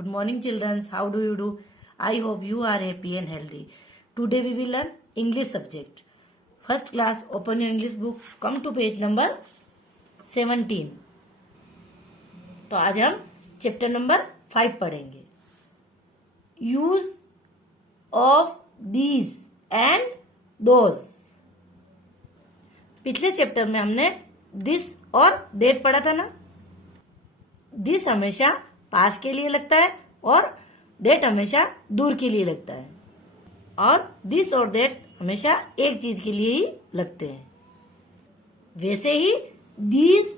Good morning, children. How do you do? I hope you are happy and healthy. Today we will learn English subject. First class, open your English book. Come to page number 17. तो आज हम chapter number 5 पढ़ेंगे. Use of these and those. पिछले chapter में हमने this और date पढ़ा था ना. दिस हमेशा पास के लिए लगता है और डेट हमेशा दूर के लिए लगता है, और दिस और डेट हमेशा एक चीज के लिए ही लगते हैं. वैसे ही दीज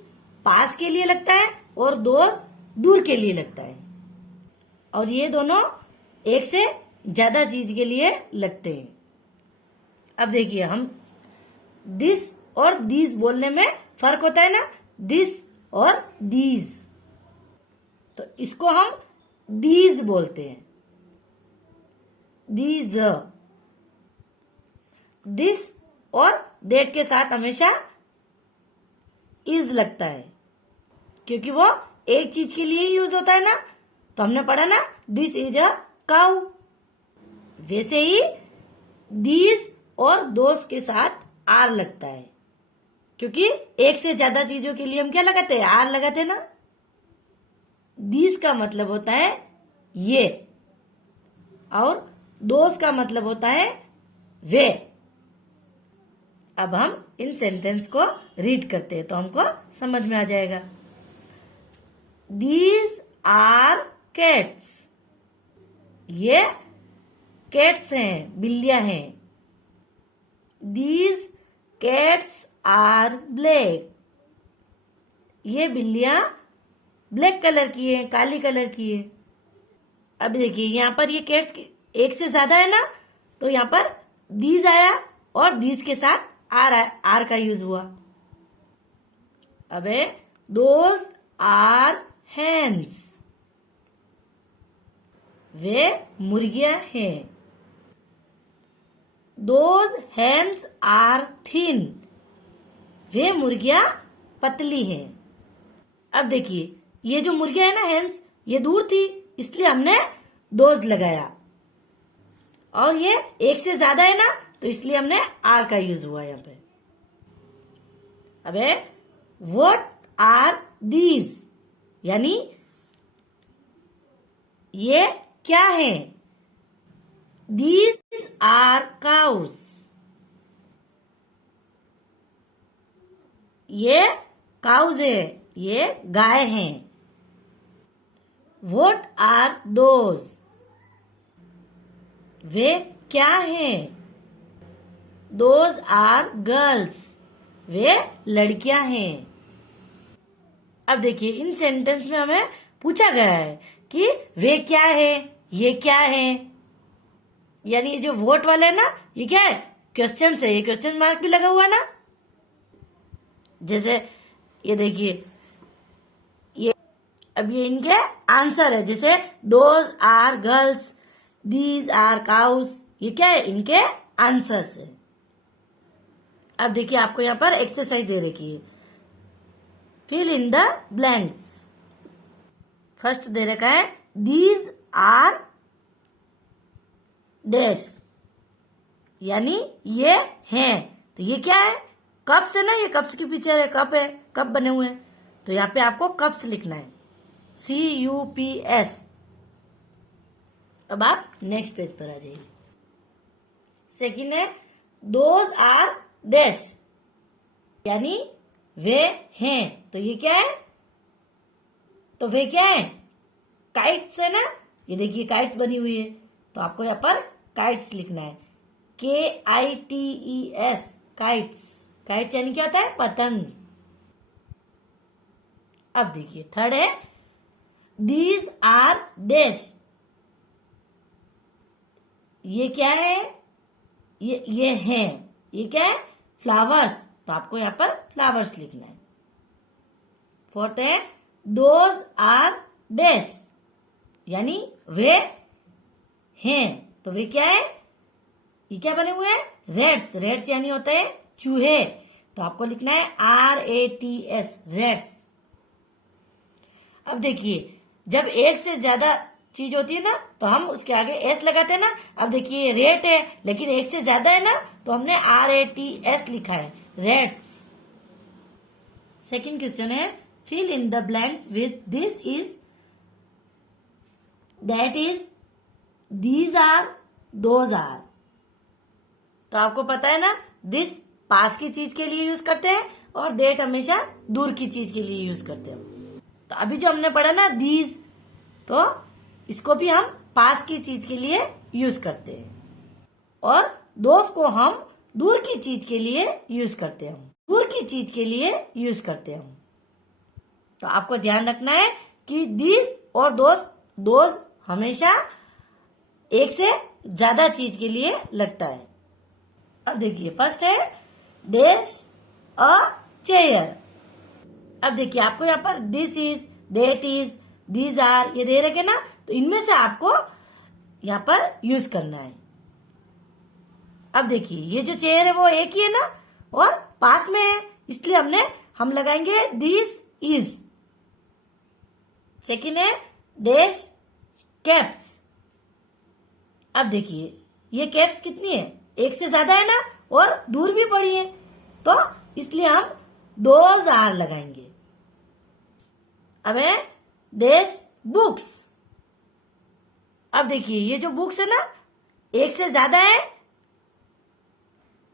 पास के लिए लगता है और दोज दूर के लिए लगता है, और ये दोनों एक से ज्यादा चीज के लिए लगते हैं. अब देखिए, हम दिस और दीज बोलने में फर्क होता है ना, दिस और दीज. तो इसको हम दीज बोलते हैं, दीज. दिस और डेट के साथ हमेशा इज लगता है, क्योंकि वो एक चीज के लिए यूज होता है ना. तो हमने पढ़ा ना, दिस इज अ काउ. वैसे ही दीज और दोस के साथ आर लगता है, क्योंकि एक से ज्यादा चीजों के लिए हम क्या लगाते हैं, आर लगाते हैं ना. दीज का मतलब होता है ये, और दोस का मतलब होता है वे. अब हम इन सेंटेंस को रीड करते हैं तो हमको समझ में आ जाएगा. These are cats. ये कैट्स हैं, बिल्लियां हैं. These cats are black. ये बिल्लियां ब्लैक कलर की है, काली कलर की है. अब देखिए, यहाँ पर ये कैट्स एक से ज्यादा है ना, तो यहाँ पर दीज आया और दीज के साथ आर का यूज हुआ. अब है दोज आर हैंस. वे मुर्गियां हैं. Those hens are thin. वे मुर्गियां पतली हैं. अब देखिए, ये जो मुर्गियां है ना, हैंस, ये दूर थी, इसलिए हमने दोज लगाया. और ये एक से ज्यादा है ना, तो इसलिए हमने आर का यूज हुआ यहाँ पे. अब है व्हाट आर दीज, यानी ये क्या है. These are cows. ये काउज है, ये गाय हैं. व्हाट आर दोज, वे क्या हैं. Those are girls. वे लड़कियां हैं. अब देखिए, इन सेंटेंस में हमें पूछा गया है कि वे क्या है, ये क्या है. यानी ये जो वोट वाला है ना, ये क्या है, क्वेश्चन है. ये क्वेश्चन मार्क भी लगा हुआ ना. जैसे ये देखिए, ये अब ये इनके आंसर है. जैसे those are girls, these are cows, ये क्या है, इनके आंसर्स है. अब देखिए, आपको यहाँ पर एक्सरसाइज दे रखी है, fill in the blanks. First दे रखा है दीज आर डैश, यानी ये हैं. तो ये क्या है, कप्स है ना. ये कप्स की पिक्चर है, कप है, कप बने हुए हैं. तो यहाँ पे आपको कप्स लिखना है, CUPS. अब आप नेक्स्ट पेज पर आ जाइए. सेकंड है दोज आर डैश, यानी वे हैं. तो ये क्या है, तो वे क्या है, काइट्स है ना. ये देखिए, काइट्स बनी हुई है, तो आपको यहाँ पर काइट्स लिखना है, KITES, काइट्स. काइट्स यानी क्या होता है, पतंग. अब देखिए, थर्ड है दीज आर डैश. ये क्या है, ये हैं. ये क्या है, फ्लावर्स. तो आपको यहाँ पर फ्लावर्स लिखना है. फोर्थ है दोज आर डैश, यानी वे हैं. तो वे क्या है, ये क्या बने हुए हैं, रेड्स. रेड्स यानी होता है चूहे. तो आपको लिखना है RATS, रेड्स. अब देखिए, जब एक से ज्यादा चीज होती है ना तो हम उसके आगे एस लगाते हैं ना। अब देखिए रेट है लेकिन एक से ज्यादा है ना तो हमने RATS लिखा है, रेट्स। सेकंड क्वेश्चन है fill in the blanks with this is, that is, these are, those are. तो आपको पता है ना दिस पास की चीज के लिए यूज करते हैं और दैट हमेशा दूर की चीज के लिए यूज करते हैं। तो अभी जो हमने पढ़ा ना दीज, तो इसको भी हम पास की चीज के लिए यूज करते हैं और दोस्त को हम दूर की चीज के लिए यूज करते हैं, दूर की चीज के लिए यूज करते हैं। तो आपको ध्यान रखना है कि दीज और दोज हमेशा एक से ज्यादा चीज के लिए लगता है। अब देखिए फर्स्ट है डेस्क, अ चेयर। अब देखिए आपको यहाँ पर this is, that is, these are ये दे रखे ना, तो इनमें से आपको यहाँ पर यूज करना है। अब देखिए ये जो चेयर है वो एक ही है ना और पास में है, इसलिए हम लगाएंगे दिस इज। सेकंड है डेस्क, कैप्स। अब देखिए ये कैप्स कितनी है, एक से ज्यादा है ना और दूर भी पड़ी है, तो इसलिए हम दोज आर लगाएंगे। अब है डेस्क, बुक्स। अब देखिए ये जो बुक्स है ना एक से ज्यादा है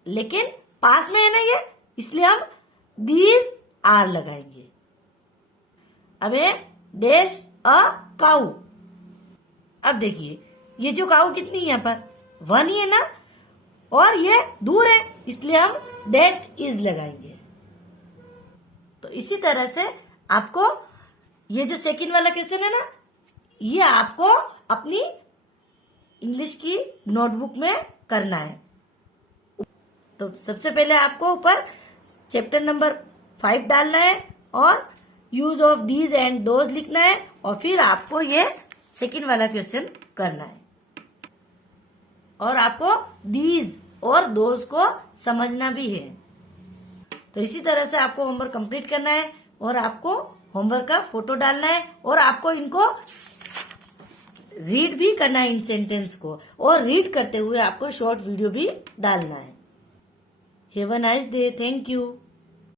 लेकिन पास में है ना ये, इसलिए हम दीज आर लगाएंगे। अब है डेस्क, अ काऊ। अब देखिए ये जो काऊ कितनी है यहाँ पर, वन ही है ना और ये दूर है, इसलिए हम दैट इज लगाएंगे। तो इसी तरह से आपको ये जो सेकंड वाला क्वेश्चन है ना ये आपको अपनी इंग्लिश की नोटबुक में करना है। तो सबसे पहले आपको ऊपर चैप्टर नंबर 5 डालना है और use of these and those लिखना है और फिर आपको ये सेकंड वाला क्वेश्चन करना है और आपको दीज और दोज को समझना भी है। तो इसी तरह से आपको होमवर्क कंप्लीट करना है और आपको होमवर्क का फोटो डालना है और आपको इनको रीड भी करना है इन सेंटेंस को, और रीड करते हुए आपको शॉर्ट वीडियो भी डालना है। Have a nice day, thank you.